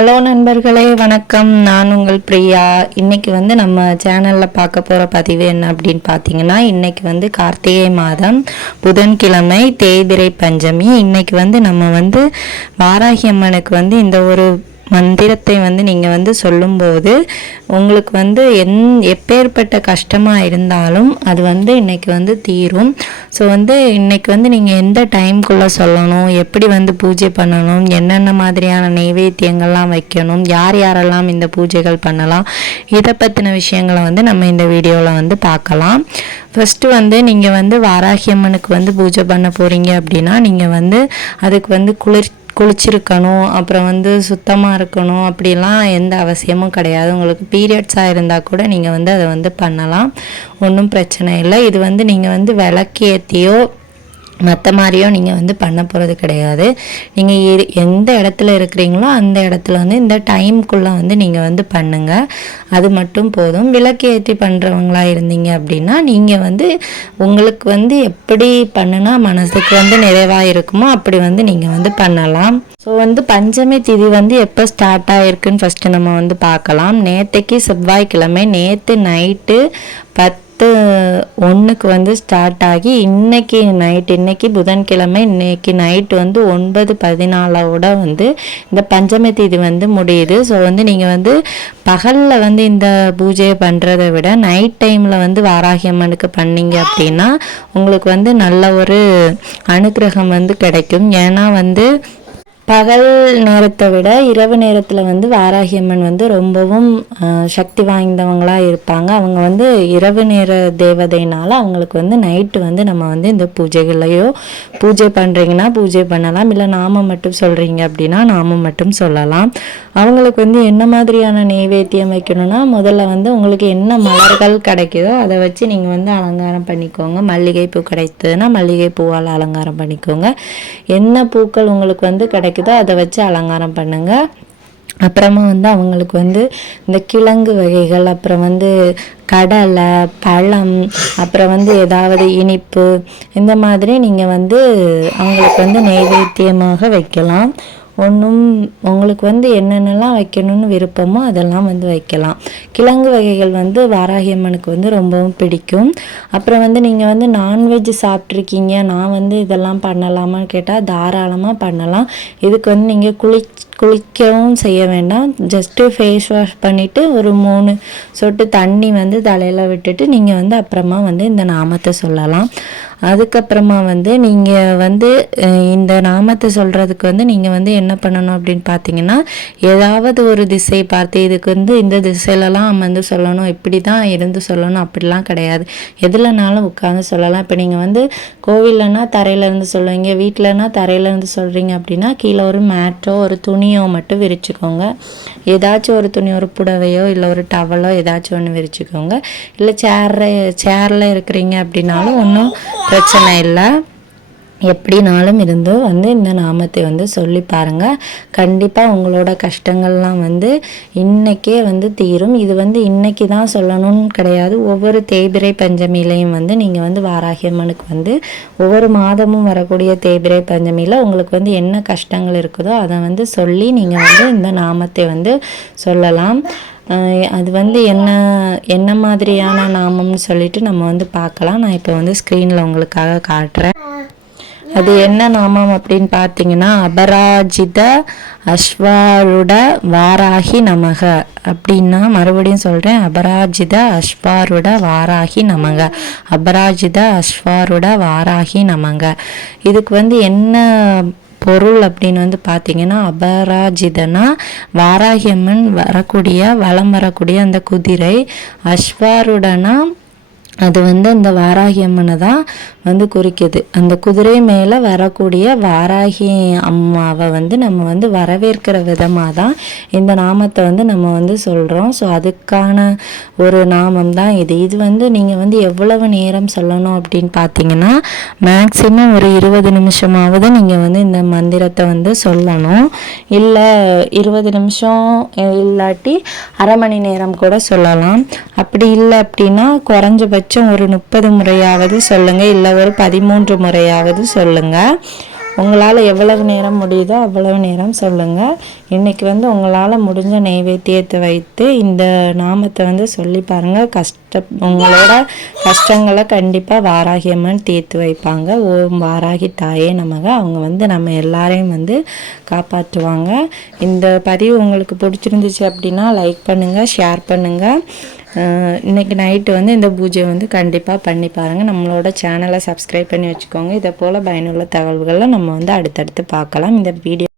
Hello நண்பர்களே, வணக்கம். நான் உங்கள் பிரியா. இன்றைக்கி நம்ம சேனலில் பார்க்க போகிற பதிவு என்ன அப்படின்னு பார்த்தீங்கன்னா, இன்றைக்கி கார்த்திகை மாதம் புதன்கிழமை தேய்பிறை பஞ்சமி. இன்றைக்கி நம்ம வாராகி அம்மனுக்கு இந்த ஒரு மந்திரத்தை நீங்கள் சொல்லும்போது உங்களுக்கு எப்பேற்பட்ட கஷ்டமாக இருந்தாலும் அது இன்றைக்கி தீரும். ஸோ இன்றைக்கி நீங்கள் எந்த டைம்குள்ளே சொல்லணும், எப்படி பூஜை பண்ணணும், என்னென்ன மாதிரியான நைவேத்தியங்கள்லாம் வைக்கணும், யார் யாரெல்லாம் இந்த பூஜைகள் பண்ணலாம், இதை பற்றின விஷயங்களை நம்ம இந்த வீடியோவில் பார்க்கலாம். ஃபஸ்ட்டு நீங்கள் வாராகி அம்மனுக்கு பூஜை பண்ண போகிறீங்க அப்படின்னா நீங்கள் அதுக்கு குளிச்சிருக்கணும், அப்புறம் சுத்தமாக இருக்கணும் அப்படிலாம் எந்த அவசியமும் கிடையாது. உங்களுக்கு பீரியட்ஸாக இருந்தால் கூட நீங்கள் அதை பண்ணலாம், ஒன்றும் பிரச்சனை இல்லை. இது நீங்கள் விளக்கேற்றியோ மற்ற மாதிரியோ நீங்கள் பண்ண போகிறது கிடையாது. நீங்கள் எந்த இடத்துல இருக்கிறீங்களோ அந்த இடத்துல இந்த டைமுக்குள்ளே நீங்கள் பண்ணுங்கள், அது மட்டும் போதும். விளக்கு ஏற்றி பண்ணுறவங்களா இருந்தீங்க அப்படின்னா நீங்கள் உங்களுக்கு எப்படி பண்ணுனா மனசுக்கு நிறைவாக இருக்குமோ அப்படி நீங்கள் பண்ணலாம். ஸோ பஞ்சமி திதி எப்போ ஸ்டார்ட் ஆகிருக்குன்னு ஃபஸ்ட்டு நம்ம பார்க்கலாம். நேற்றைக்கு செவ்வாய்க்கிழமை, நேற்று நைட்டு 10:01 ஸ்டார்ட் ஆகி இன்னைக்கு புதன்கிழமை, இன்னைக்கு நைட்டு 9:14 இந்த பஞ்சமி திதி முடியுது. ஸோ நீங்கள் பகலில் இந்த பூஜையை பண்ணுறதை விட நைட் டைமில் வாராகி அம்மனுக்கு பண்ணீங்க அப்படின்னா உங்களுக்கு நல்ல ஒரு அனுக்கிரகம் கிடைக்கும். ஏன்னா பகல் நேரத்தை விட இரவு நேரத்தில் வாராகி அம்மன் ரொம்பவும் சக்தி வாய்ந்தவங்களாக இருப்பாங்க. அவங்க இரவு நேர தேவதைனால அவங்களுக்கு நைட்டு நம்ம இந்த பூஜைகளையோ பூஜை பண்ணுறீங்கன்னா பூஜை பண்ணலாம், இல்லை நாமம் மட்டும் சொல்கிறீங்க அப்படின்னா நாமம் மட்டும் சொல்லலாம். அவங்களுக்கு என்ன மாதிரியான நைவேத்தியம் வைக்கணும்னா, முதல்ல உங்களுக்கு என்ன மலர்கள் கிடைக்குதோ அதை வச்சு நீங்கள் அலங்காரம் பண்ணிக்கோங்க. மல்லிகை பூ கிடைத்ததுன்னா மல்லிகை பூவால் அலங்காரம் பண்ணிக்கோங்க. என்ன பூக்கள் உங்களுக்கு கிடைக்குதோ அதை வச்சு அலங்காரம் பண்ணுங்க. அப்புறமா அவங்களுக்கு இந்த கிழங்கு வகைகள், அப்புறம் கடலை, பழம், அப்புறம் ஏதாவது இனிப்பு, இந்த மாதிரி நீங்கள் அவங்களுக்கு நைவேத்தியமாக வைக்கலாம். ஒன்றும் உங்களுக்கு என்னென்னலாம் வைக்கணும்னு விருப்பமோ அதெல்லாம் வைக்கலாம். கிழங்கு வகைகள் வாராகி அம்மனுக்கு ரொம்பவும் பிடிக்கும். அப்புறம் நீங்கள் நான்வெஜ் சாப்பிட்ருக்கீங்க, நான் இதெல்லாம் பண்ணலாமான்னு கேட்டால் தாராளமாக பண்ணலாம். இதுக்கு நீங்கள் குளிக்கவும் செய்ய வேண்டாம். ஜஸ்ட்டு ஃபேஸ் வாஷ் பண்ணிவிட்டு ஒரு 3 சொட்டு தண்ணி தலையில் விட்டுட்டு நீங்கள் அப்புறமா இந்த நாமத்தை சொல்லலாம். அதுக்கப்புறமா நீங்கள் இந்த நாமத்தை சொல்கிறதுக்கு நீங்கள் என்ன பண்ணணும் அப்படின்னு பார்த்தீங்கன்னா, ஏதாவது ஒரு திசை பார்த்து இதுக்கு இந்த திசையிலலாம் சொல்லணும், இப்படி தான் இருந்து சொல்லணும் அப்படிலாம் கிடையாது. எதுலனாலும் உட்காந்து சொல்லலாம். இப்போ நீங்கள் கோவில்லனா தரையிலேருந்து சொல்லுவீங்க, வீட்டிலனா தரையிலேருந்து சொல்கிறீங்க அப்படின்னா கீழே ஒரு மேட்டோ ஒரு துணியோ மட்டும் விரிச்சுக்கோங்க. ஏதாச்சும் ஒரு துணி, ஒரு புடவையோ இல்லை ஒரு டவலோ ஏதாச்சும் ஒன்று விரிச்சுக்கோங்க. இல்லை சேரில் இருக்கிறீங்க அப்படின்னாலும் ஒன்றும் பிரச்சனை இல்லை. எப்படினாலும் இருந்து இந்த நாமத்தை சொல்லி பாருங்கள். கண்டிப்பாக உங்களோட கஷ்டங்கள்லாம் இன்றைக்கே தீரும். இது இன்றைக்கி தான் சொல்லணும்னு கிடையாது. ஒவ்வொரு தேய்பிறை பஞ்சமியிலையும் நீங்கள் வாராகி அம்மனுக்கு ஒவ்வொரு மாதமும் வரக்கூடிய தேய்பிறை பஞ்சமியில் உங்களுக்கு என்ன கஷ்டங்கள் இருக்குதோ அதை சொல்லி நீங்கள் இந்த நாமத்தை சொல்லலாம். அது என்ன மாதிரியான நாமம்னு சொல்லிட்டு நம்ம பார்க்கலாம். நான் இப்போ ஸ்க்ரீனில் உங்களுக்காக காட்டுறேன். அது என்ன நாமம் அப்படின்னு பார்த்தீங்கன்னா, அபராஜித அஸ்வாருட வாராகி நமக அப்படின்னா, மறுபடியும் சொல்கிறேன், அபராஜித அஸ்வாருட வாராகி நமக, அபராஜித அஸ்வாருட வாராகி நமக. இதுக்கு என்ன பொருள் அப்படின்னு பார்த்தீங்கன்னா, அபராஜிதனா வாராகி அம்மன் வரக்கூடிய வலம் வரக்கூடிய அந்த குதிரை, அஸ்வாருடனா அது அந்த வாராகி அம்மனை தான் குறிக்குது. அந்த குதிரை மேலே வரக்கூடிய வாராகி அம்மாவை நம்ம வரவேற்கிற விதமாக தான் இந்த நாமத்தை நம்ம சொல்கிறோம். ஸோ அதுக்கான ஒரு நாமம் தான் இது. இது நீங்கள் எவ்வளவு நேரம் சொல்லணும் அப்படின்னு பார்த்தீங்கன்னா, மேக்சிமம் ஒரு 20 நிமிஷமாவது நீங்கள் இந்த மந்திரத்தை சொல்லணும். இல்லை 20 நிமிஷம் இல்லாட்டி அரை மணி நேரம் கூட சொல்லலாம். அப்படி இல்லை அப்படின்னா குறைஞ்சபட்சம் ஒரு 30 முறையாவது சொல்லுங்கள், இல்லை ஒரு 13 முறையாவது சொல்லுங்கள். உங்களால் எவ்வளவு நேரம் முடியுதோ அவ்வளவு நேரம் சொல்லுங்கள். இன்றைக்கி வந்து உங்களால் முடிஞ்ச நெய்வேத்தியத்தை வைத்து இந்த நாமத்தை வந்து சொல்லி பாருங்கள். உங்களோட கஷ்டங்களை கண்டிப்பாக வாராகி அம்மன் தீர்த்து வைப்பாங்க. ஓம் வாராகி தாயே நமக. அவங்க வந்து நம்ம எல்லாரையும் வந்து காப்பாற்றுவாங்க. இந்த பதிவு உங்களுக்கு பிடிச்சிருந்துச்சு அப்படின்னா லைக் பண்ணுங்கள், ஷேர் பண்ணுங்கள். இன்றைக்கி நைட்டு வந்து இந்த பூஜை வந்து கண்டிப்பாக பண்ணி பாருங்கள். நம்மளோட சேனலை சப்ஸ்கிரைப் பண்ணி வச்சுக்கோங்க. இதை போல் பயனுள்ள தகவல்களை நம்ம வந்து அடுத்தடுத்து பார்க்கலாம். இந்த வீடியோ